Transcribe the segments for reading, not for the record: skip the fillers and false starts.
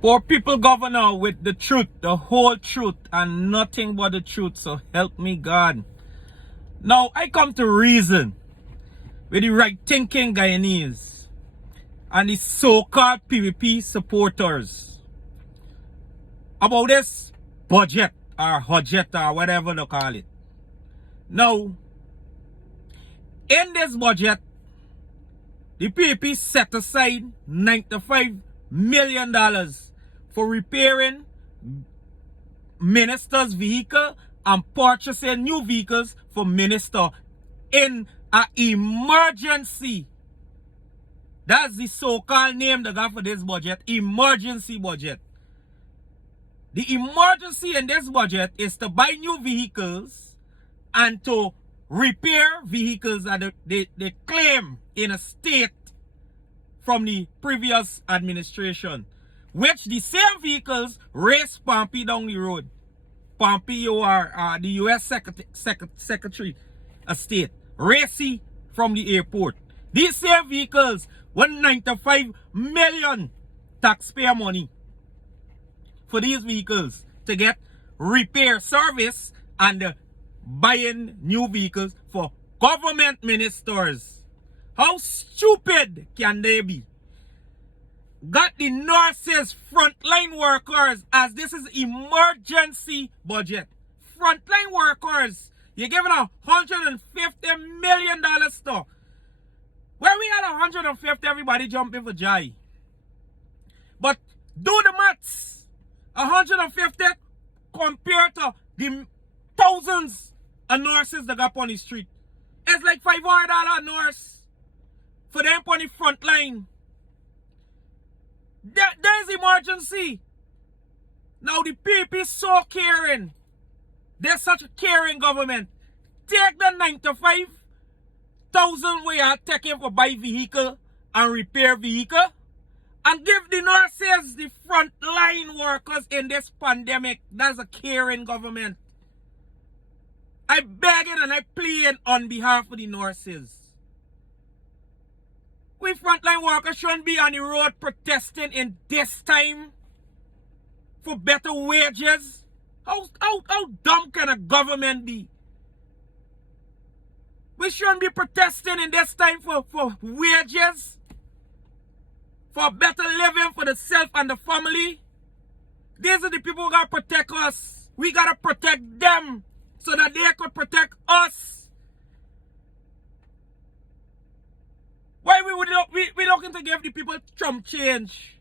Poor people governor with the truth, the whole truth, and nothing but the truth. So help me God. Now I come to reason with the right thinking Guyanese and the so-called PVP supporters about this budget or budget or whatever they call it. Now, in this budget, the PVP set aside $95 million for repairing ministers' vehicle and purchasing new vehicles for minister in an emergency. That's the so-called name they got for this budget, emergency budget. The emergency in this budget is to buy new vehicles and to repair vehicles that they claim in a state from the previous administration, which the same vehicles race Pompey down the road. Pompey, you are the U.S. Secretary of State, racy from the airport. These same vehicles were 95 million taxpayer money for these vehicles to get repair service and buying new vehicles for government ministers. How stupid can they be? Got the nurses, frontline workers, as this is emergency budget. Frontline workers, you're giving $150 million stuff. Where we had 150, everybody jumping for joy. But do the maths. 150 compared to the thousands of nurses that got on the street. It's like $500 a nurse for them on the front line. There's emergency. Now the people is so caring. There's such a caring government. Take the 95,000 we are taking for buy vehicle and repair vehicle and give the nurses, the frontline workers in this pandemic. That's a caring government. I begging and I pleading on behalf of the nurses. We frontline workers shouldn't be on the road protesting in this time for better wages. How dumb can a government be? We shouldn't be protesting in this time for wages, for better living for the self and the family. These are the people who gotta protect us. We gotta protect them so that they could protect us. Why we looking to give the people Trump change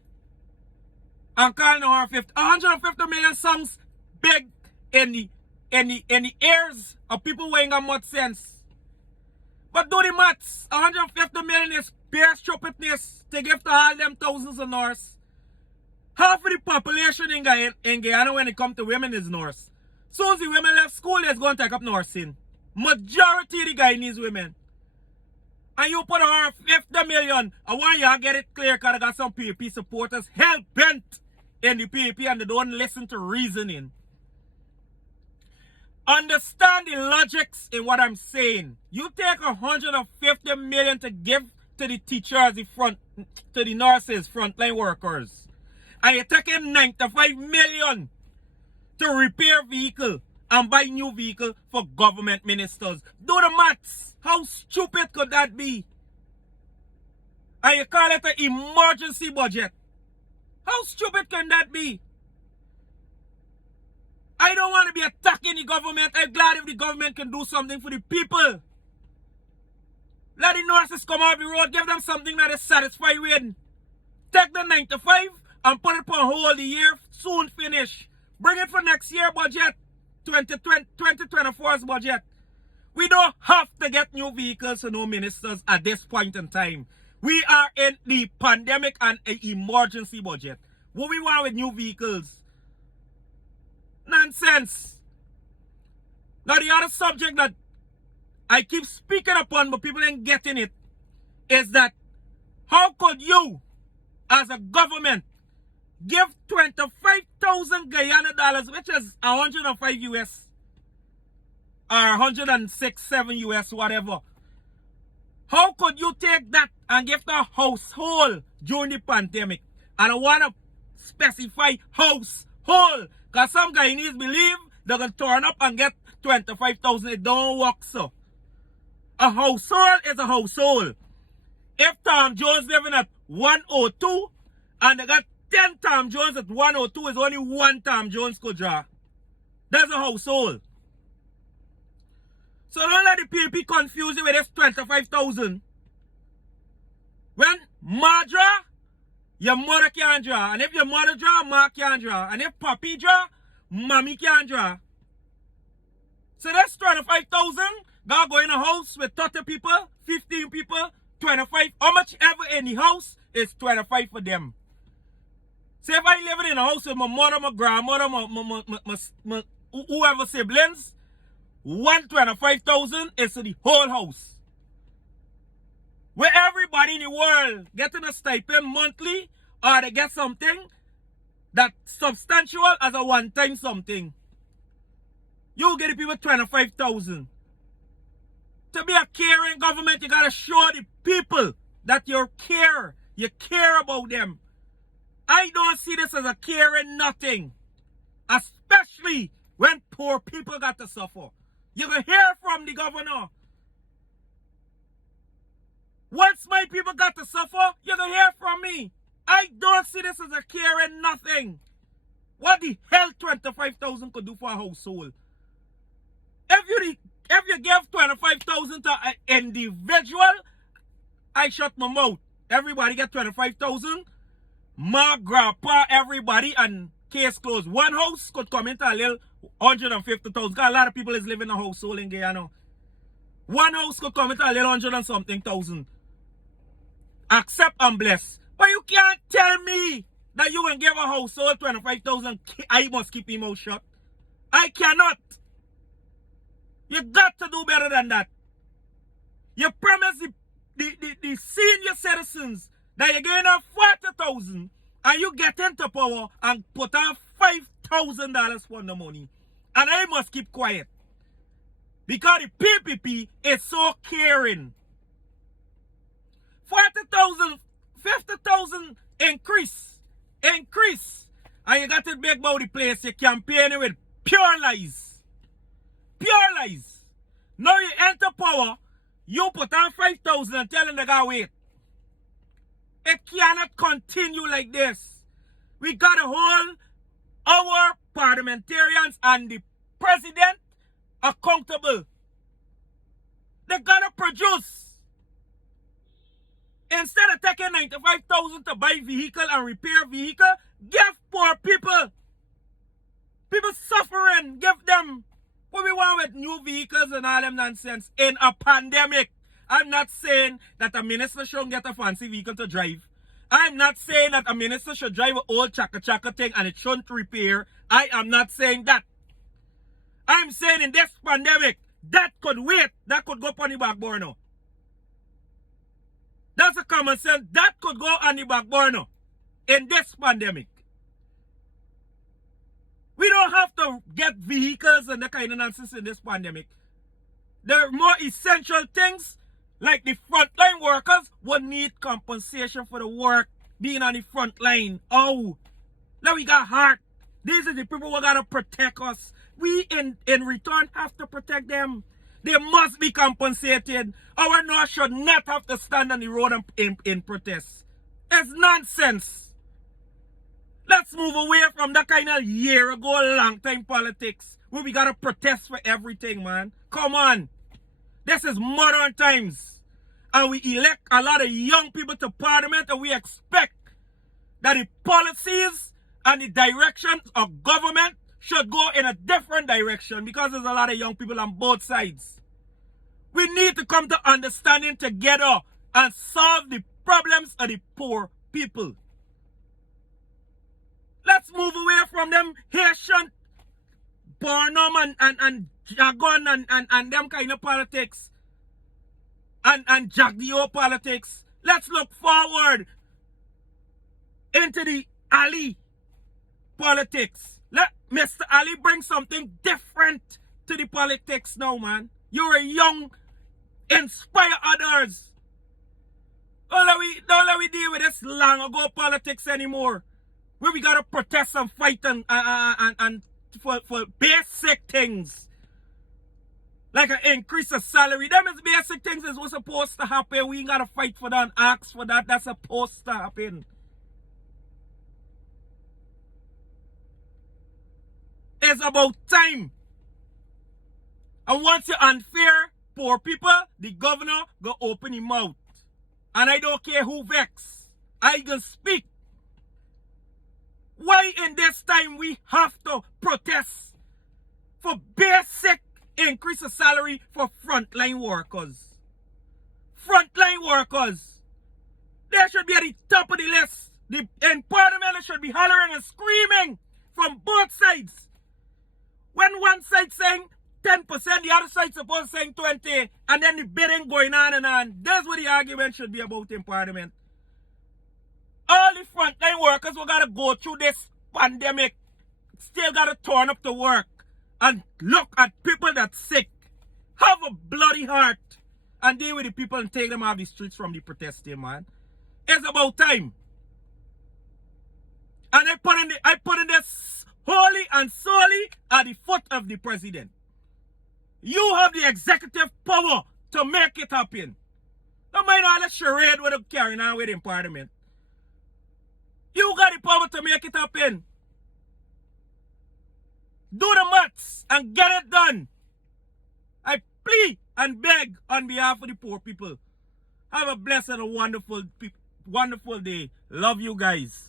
and calling 150 million songs big in the ears of people who ain't got much sense. But do the maths. 150 million is bare stupidness to give to all them thousands of nurses. Half of the population in Guyana when it comes to women is nurse. So as the women left school, they're going to take up nursing. Majority of the Guyanese women. And you put on 50 million. I want you to get it clear because I got some PVP supporters hell bent in the PVP and they don't listen to reasoning. Understand the logics in what I'm saying. You take 150 million to give to the teachers, to the nurses, frontline workers. And you're taking 95 million to repair vehicle and buy new vehicle for government ministers. Do the maths. How stupid could that be? And you call it an emergency budget. How stupid can that be? I don't want to be attacking the government. I'm glad if the government can do something for the people. Let the nurses come off the road, give them something that is satisfied with. Take the 95 and put it on hold the year, soon finish. Bring it for next year budget, 2024's budget. We don't have to get new vehicles for no ministers at this point in time. We are in the pandemic and an emergency budget. What we want with new vehicles? Nonsense. Now the other subject that I keep speaking upon but people ain't getting it is that how could you as a government give 25,000 Guyana dollars, which is 105 US or 106, 7 US, whatever. How could you take that and give the household during the pandemic? And I want to specify household. Because some Guyanese believe they're going to turn up and get 25,000. It don't work so. A household is a household. If Tom Jones living at 102 and they got 10 Tom Jones at 102, is only one Tom Jones could draw. That's a household. So don't let the PNP confuse you with this 25,000. When Ma draw, your mother can't draw. And if your mother draw, Ma can't draw. And if Papi draw, Mommy can't draw. So that's 25,000. God go in a house with 30 people, 15 people, 25. How much ever in the house is 25 for them. So if I living in a house with my mother, my grandmother, my whoever siblings, 125,000 is to the whole house. Where everybody in the world getting a stipend monthly or they get something that substantial as a one-time something. You get the people 25,000. To be a caring government, you gotta show the people that you care. You care about them. I don't see this as a caring nothing. Especially when poor people got to suffer. You can hear from the governor. Once my people got to suffer, you can hear from me. I don't see this as a caring nothing. What the hell 25,000 could do for a household? If you give 25,000 to an individual, I shut my mouth. Everybody get 25,000. Ma, grandpa, everybody, and case closed. One house could come into a little 150,000. Because a lot of people is living in a household in Guyana. One house could come into a little 100 and something thousand. Accept and bless. But you can't tell me that you can give a household 25,000. I must keep him mouth shut. I cannot. You got to do better than that. You promise the senior citizens that you're getting a 40,000 and you get into power and put on $5,000 for the money. And I must keep quiet. Because the PPP is so caring. 40,000, 50,000 increase. Increase. And you got to make about the place you're campaigning with pure lies. Pure lies. Now you enter power, you put on 5,000 and tell them they gotta wait. It cannot continue like this. We gotta hold our parliamentarians and the president accountable. They gotta produce. Instead of taking 95,000 to buy vehicle and repair vehicle, give poor people. People suffering, give them. What we want with new vehicles and all them nonsense in a pandemic. I'm not saying that a minister shouldn't get a fancy vehicle to drive. I'm not saying that a minister should drive an old chaka-chaka thing and it shouldn't repair. I am not saying that. I'm saying in this pandemic, that could wait. That could go on the back burner. That's a common sense. That could go on the back burner in this pandemic. We don't have to get vehicles and that kind of nonsense in this pandemic. There are more essential things, like the frontline workers would need compensation for the work being on the front line. Oh, now we got heart. These are the people who got to protect us. We in return have to protect them. They must be compensated. Our North should not have to stand on the road in protest. It's nonsense. Let's move away from that kind of year ago, long time politics where we gotta protest for everything, man. Come on. This is modern times. And we elect a lot of young people to parliament and we expect that the policies and the directions of government should go in a different direction because there's a lot of young people on both sides. We need to come to understanding together and solve the problems of the poor people. Let's move away from them Haitian, Barnum and Jagon and them kind of politics. And Jack Dio politics. Let's look forward into the Ali politics. Let Mr. Ali bring something different to the politics now, man. You're a young, inspire others. Don't let me deal with this long ago politics anymore. where we gotta protest and fight and for basic things. Like an increase of salary. Them is basic things is what's supposed to happen. We ain't gotta fight for that and ask for that. That's supposed to happen. It's about time. And once you're unfair, poor people, the governor go open his mouth. And I don't care who vex. I can speak. Why in this time we have to protest for basic increase of salary for frontline workers? Frontline workers. They should be at the top of the list. In Parliament, they should be hollering and screaming from both sides. When one side saying 10%, the other side supposed to saying 20%, and then the bidding going on and on. That's what the argument should be about in Parliament. All the frontline workers who gotta go through this pandemic still gotta turn up to work and look at people that's sick. Have a bloody heart and deal with the people and take them off the streets from the protesting, man. It's about time. And I put in this wholly and solely at the foot of the president. You have the executive power to make it happen. Don't mind all the charade we're carrying on with in Parliament. You got the power to make it happen. Do the maths and get it done. I plead and beg on behalf of the poor people. Have a blessed and wonderful day. Love you guys.